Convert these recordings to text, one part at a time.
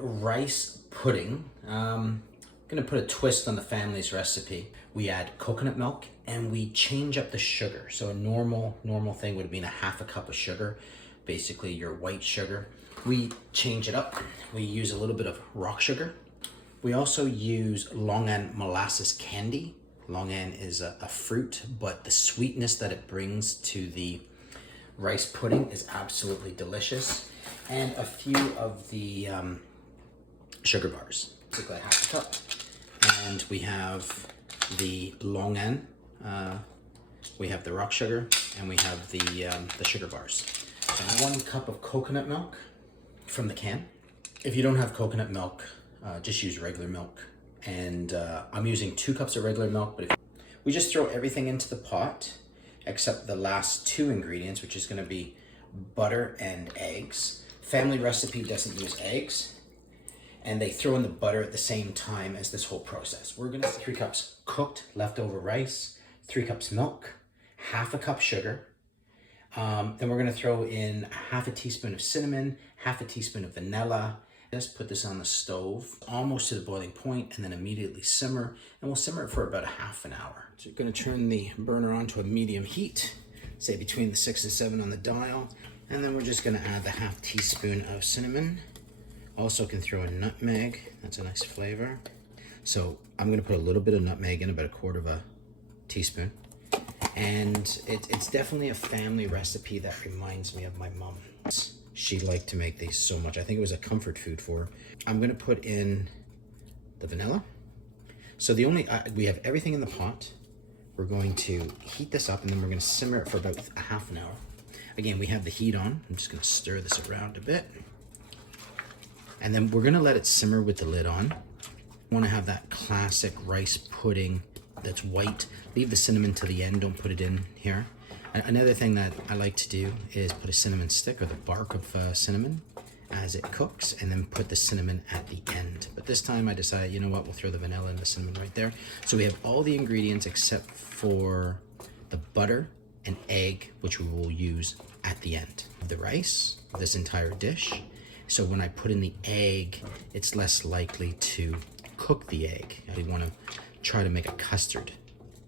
rice pudding. I'm gonna put a twist on the family's recipe. We add coconut milk and we change up the sugar. So a normal thing would have been a half a cup of sugar, basically your white sugar. We change it up. We use a little bit of rock sugar. We also use longan molasses candy. Longan is a fruit, but the sweetness that it brings to the rice pudding is absolutely delicious. And a few of the sugar bars, basically half a cup. And we have the longan, we have the rock sugar, and we have the sugar bars. So 1 cup of coconut milk from the can. If you don't have coconut milk, just use regular milk. And I'm using 2 cups of regular milk, but we just throw everything into the pot except the last 2 ingredients, which is going to be butter and eggs. Family recipe doesn't use eggs, and they throw in the butter at the same time as this whole process. We're going to 3 cups cooked leftover rice, 3 cups milk, half a cup sugar. Then we're going to throw in half a teaspoon of cinnamon, half a teaspoon of vanilla. Just put this on the stove almost to the boiling point and then immediately simmer, and we'll simmer it for about a half an hour. So you're going to turn the burner on to a medium heat, say between the 6 and 7 on the dial, and then we're just going to add the half teaspoon of cinnamon. Also can throw in nutmeg, that's a nice flavor. So I'm going to put a little bit of nutmeg in, about 1/4 of a teaspoon. And it's definitely a family recipe that reminds me of my mom. She liked to make these so much. I think it was a comfort food for her. I'm going to put in the vanilla. So we have everything in the pot. We're going to heat this up and then we're going to simmer it for about a half an hour. Again, we have the heat on. I'm just going to stir this around a bit. And then we're going to let it simmer with the lid on. You want to have that classic rice pudding that's white. Leave the cinnamon to the end. Don't put it in here. Another thing that I like to do is put a cinnamon stick or the bark of cinnamon as it cooks, and then put the cinnamon at the end. But this time I decided, you know what, we'll throw the vanilla and the cinnamon right there. So we have all the ingredients except for the butter and egg, which we will use at the end. The rice, this entire dish. So when I put in the egg, it's less likely to cook the egg. I want to try to make a custard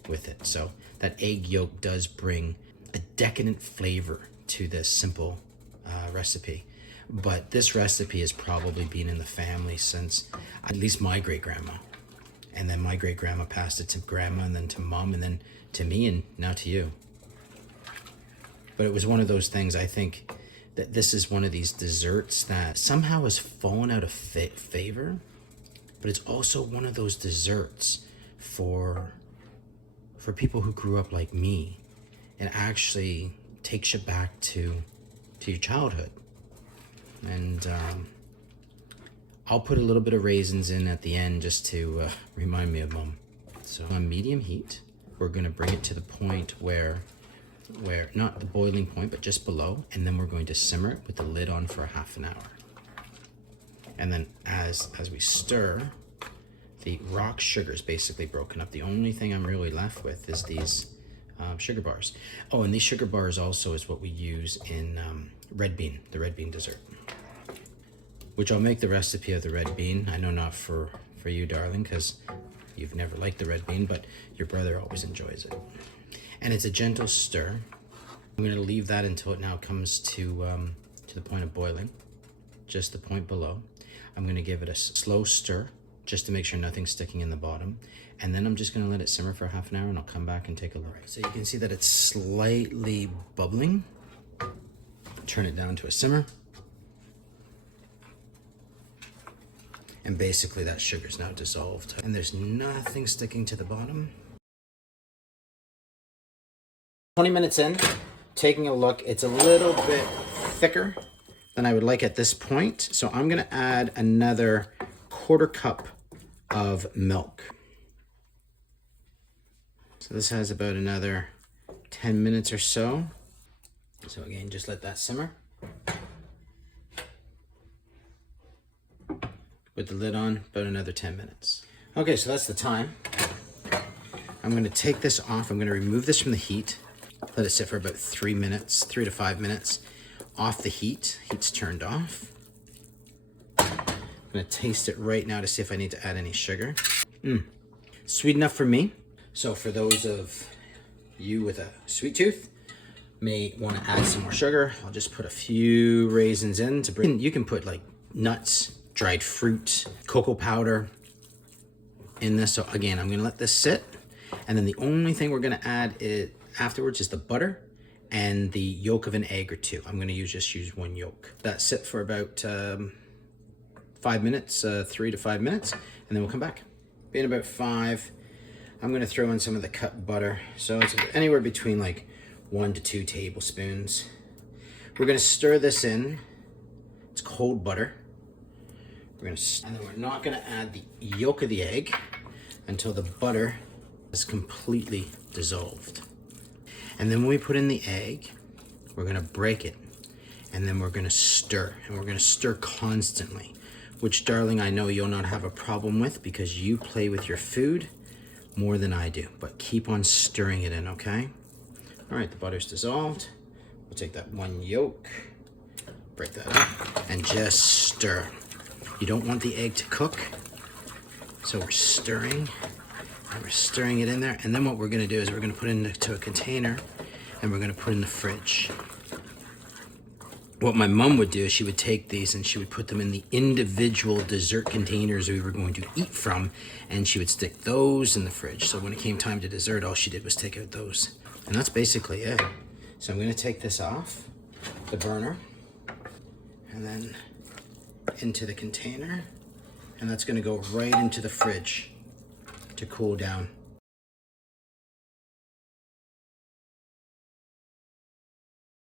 with it. So that egg yolk does bring a decadent flavor to this simple recipe. But this recipe has probably been in the family since at least my great-grandma. And then my great-grandma passed it to grandma, and then to mom, and then to me, and now to you. But it was one of those things, I think, that this is one of these desserts that somehow has fallen out of favor. But it's also one of those desserts for people who grew up like me. It actually takes you back to your childhood. And I'll put a little bit of raisins in at the end just to remind me of mom. So on medium heat, we're going to bring it to the point where not the boiling point, but just below, and then we're going to simmer it with the lid on for a half an hour. And then as we stir, the rock sugar is basically broken up. The only thing I'm really left with is these sugar bars. Oh, and these sugar bars also is what we use in the red bean dessert, which I'll make the recipe of the red bean. I know not for you, darling, because you've never liked the red bean, but your brother always enjoys it. And it's a gentle stir. I'm going to leave that until it now comes to the point of boiling, just the point below. I'm going to give it a slow stir just to make sure nothing's sticking in the bottom. And then I'm just going to let it simmer for half an hour, and I'll come back and take a look. So you can see that it's slightly bubbling. Turn it down to a simmer. And basically that sugar's now dissolved. And there's nothing sticking to the bottom. 20 minutes in, taking a look, it's a little bit thicker than I would like at this point. So I'm going to add another 1/4 cup of milk. So this has about another 10 minutes or so. So again, just let that simmer. With the lid on, about another 10 minutes. Okay, so that's the time. I'm going to take this off. I'm going to remove this from the heat. Let it sit for about 3 minutes, 3 to 5 minutes. Off the heat. Heat's turned off. I'm gonna taste it right now to see if I need to add any sugar. Sweet enough for me. So for those of you with a sweet tooth, may want to add some more sugar. I'll just put a few raisins in to bring. You can put like nuts, dried fruit, cocoa powder in this. So again, I'm gonna let this sit. And then the only thing we're gonna add afterwards is the butter and the yolk of an egg or two. I'm gonna just use one yolk. That sit for about 5 minutes, 3 to 5 minutes, and then we'll come back. In about 5, I'm gonna throw in some of the cut butter. So it's anywhere between like 1 to 2 tablespoons. We're gonna stir this in. It's cold butter. And then we're not gonna add the yolk of the egg until the butter is completely dissolved. And then when we put in the egg, we're gonna break it. And then we're gonna stir, and we're gonna stir constantly, which, darling, I know you'll not have a problem with because you play with your food more than I do, but keep on stirring it in, okay? All right, the butter's dissolved. We'll take that one yolk, break that up, and just stir. You don't want the egg to cook, so we're stirring, and we're stirring it in there. And then what we're gonna do is we're gonna put it into a container, and we're gonna put it in the fridge. What my mom would do is she would take these and she would put them in the individual dessert containers we were going to eat from, and she would stick those in the fridge. So when it came time to dessert, all she did was take out those. And that's basically it. So I'm gonna take this off the burner and then into the container, and that's gonna go right into the fridge to cool down.